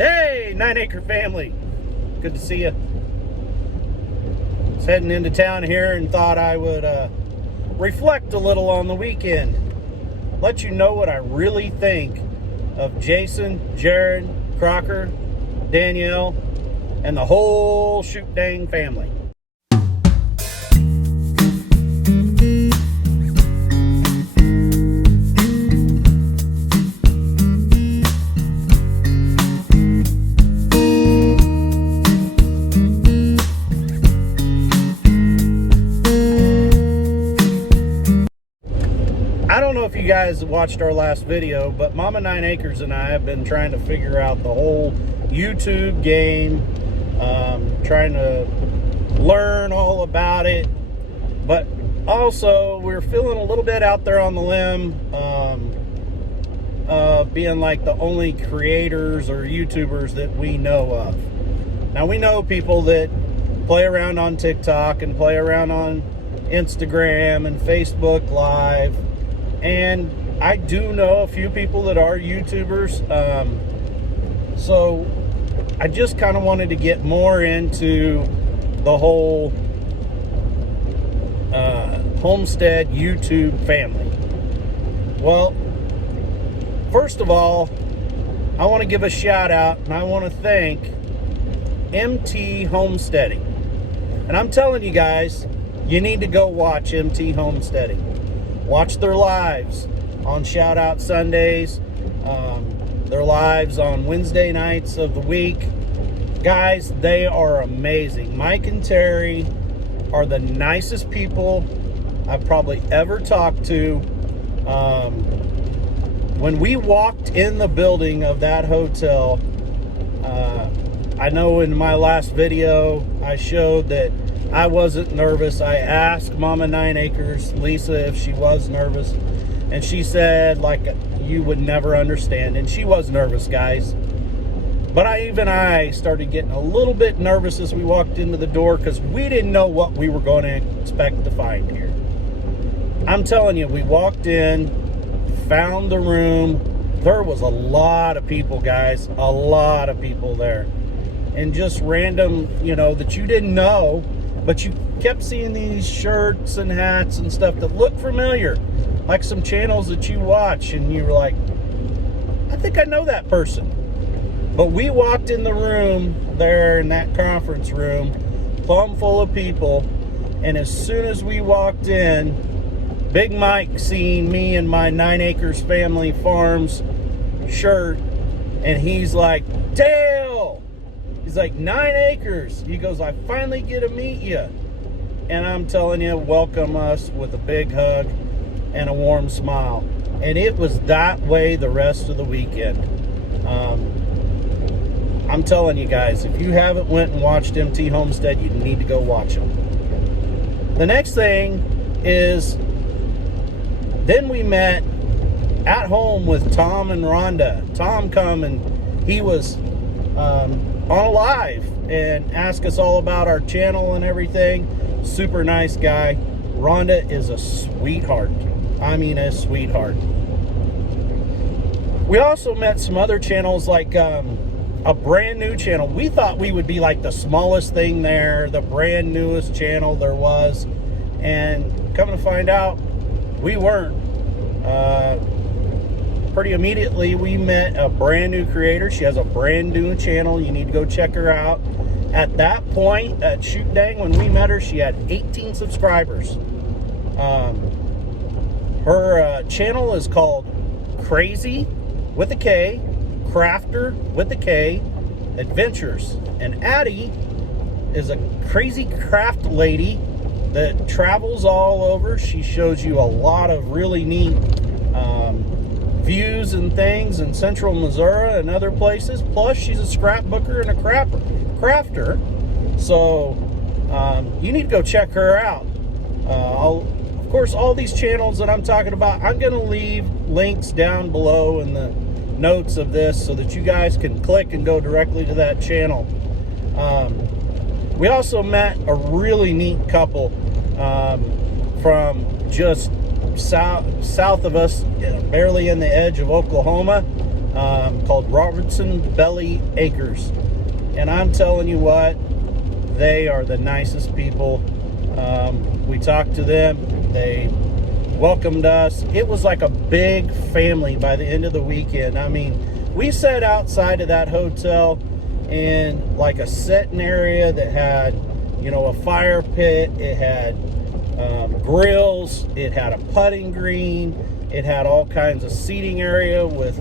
Hey, 9 Acre family. Good to see you. Was heading into town here and thought I would reflect a little on the weekend. Let you know what I really think of Jason, Jared, Crocker, Danielle, and the whole shoot dang family. I don't know if you guys watched our last video, but Mama 9 Acres and I have been trying to figure out the whole YouTube game, trying to learn all about it, but also we're feeling a little bit out there on the limb, being like the only creators or YouTubers that we know of. Now we know people that play around on TikTok and play around on Instagram and Facebook Live. And I do know a few people that are YouTubers. So I just kind of wanted to get more into the whole homestead YouTube family. Well, first of all, I want to give a shout out and I want to thank MT Homesteading. And I'm telling you guys, you need to go watch MT Homesteading. Watch their lives on Shout Out Sundays, their lives on Wednesday nights of the week. Guys, they are amazing. Mike and Terry are the nicest people I've probably ever talked to. When we walked in the building of that hotel, I know in my last video I showed that I wasn't nervous. I asked Mama 9 Acres, Lisa, if she was nervous. And she said, like, you would never understand. And she was nervous, guys. But I started getting a little bit nervous as we walked into the door because we didn't know what we were going to expect to find here. I'm telling you, we walked in, found the room. There was a lot of people, guys. A lot of people there. And just random, that you didn't know. But you kept seeing these shirts and hats and stuff that look familiar, like some channels that you watch, and you were like, I think I know that person. But we walked in the room there in that conference room, plumb full of people, and as soon as we walked in, Big Mike seen me in my 9 Acres Family Farms shirt, and he's like, Dale! He's like, 9 acres. He goes, I finally get to meet you. And I'm telling you, welcome us with a big hug and a warm smile. And it was that way the rest of the weekend. I'm telling you guys, if you haven't went and watched MT Homestead, you need to go watch them. The next thing is, then we met at home with Tom and Rhonda. Tom come and he was on a live and ask us all about our channel and everything. Super nice guy. Rhonda is a sweetheart. I mean, a sweetheart. We also met some other channels, like a brand new channel. We thought we would be like the smallest thing there, the brand newest channel there was, and come to find out, we weren't. Pretty immediately we met a brand new creator. She has a brand new channel. You need to go check her out. At that point at Shoot Dang, when we met her, she had 18 subscribers. Her channel is called Crazy with a K, Crafter with a K, Adventures. And Addie is a crazy craft lady that travels all over. She shows you a lot of really neat views and things in central Missouri and other places. Plus, she's a scrapbooker and a crafter. So you need to go check her out. Of course, all these channels that I'm talking about, I'm going to leave links down below in the notes of this so that you guys can click and go directly to that channel. We also met a really neat couple from just south of us, barely in the edge of Oklahoma. called Robertson Belly Acres. And I'm telling you what, they are the nicest people. We talked to them. They welcomed us. It was like a big family by the end of the weekend. I mean, we sat outside of that hotel in like a sitting area that had, you know, a fire pit. It had grills. It had a putting green. It had all kinds of seating area with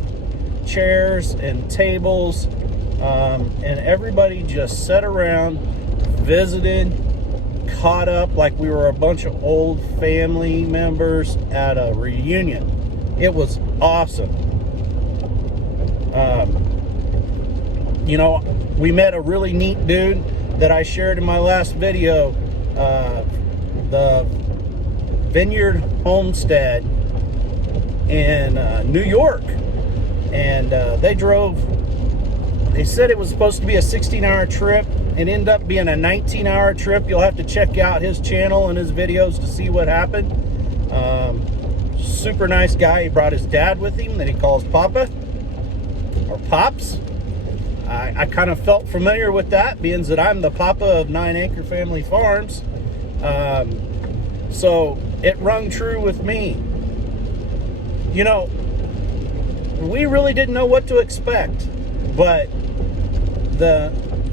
chairs and tables. And everybody just sat around, visited, caught up like we were a bunch of old family members at a reunion. It was awesome. You know, we met a really neat dude that I shared in my last video, the Vineyard Homestead in New York. And they said it was supposed to be a 16-hour trip. It ended up being a 19-hour trip. You'll have to check out his channel and his videos to see what happened. Super nice guy. He brought his dad with him that he calls Papa or Pops. I kind of felt familiar with that, being that I'm the Papa of 9 Acre Family Farms. So it rung true with me. You know, we really didn't know what to expect, but the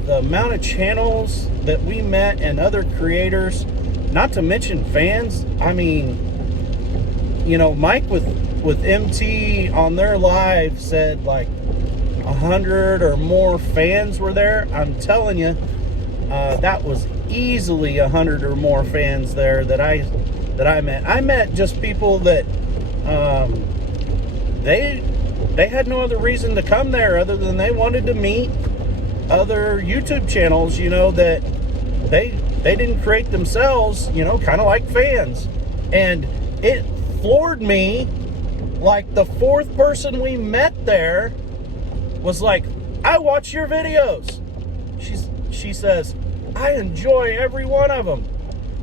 amount of channels that we met and other creators, not to mention fans. I mean, you know, Mike with MT on their live said like 100 or more fans were there. I'm telling you, that was easily 100 or more fans there that I met. I met just people that they had no other reason to come there other than they wanted to meet other YouTube channels, you know, that they didn't create themselves, you know, kind of like fans. And it floored me, like the fourth person we met there was like, I watch your videos. She says, I enjoy every one of them.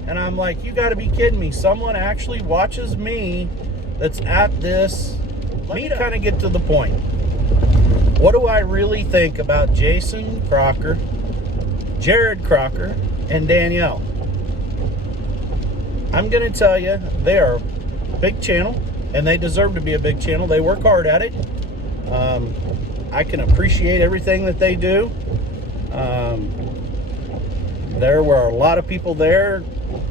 And I'm like, you got to be kidding me. Someone actually watches me that's at this. Let me kind of get to the point. What do I really think about Jason Crocker, Jared Crocker, and Danielle? I'm going to tell you, they are a big channel, and they deserve to be a big channel. They work hard at it. I can appreciate everything that they do. There were a lot of people there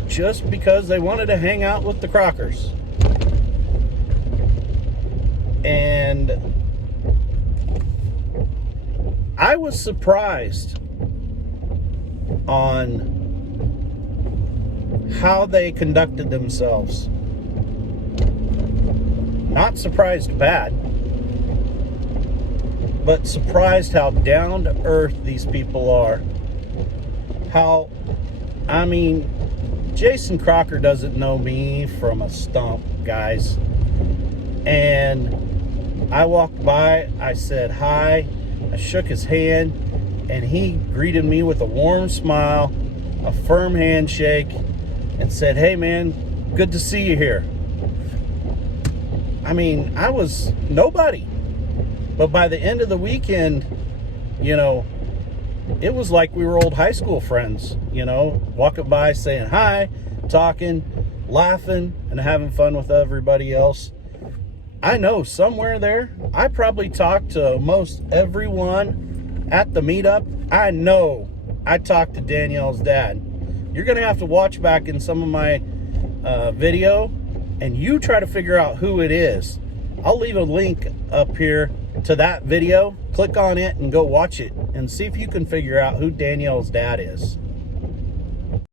just because they wanted to hang out with the Crockers. And I was surprised on how they conducted themselves. Not surprised bad, but surprised how down to earth these people are. How, I mean, Jason Crocker doesn't know me from a stump, guys. And I walked by, I said hi, I shook his hand, and he greeted me with a warm smile, a firm handshake, and said, hey man, good to see you here. I mean, I was nobody. But by the end of the weekend, you know, it was like we were old high school friends, you know, walking by saying hi, talking, laughing, and having fun with everybody else. I know somewhere there, I probably talked to most everyone at the meetup. I know I talked to Danielle's dad. You're going to have to watch back in some of my video, and you try to figure out who it is. I'll leave a link up here to that video. Click on it and go watch it and see if you can figure out who Danielle's dad is.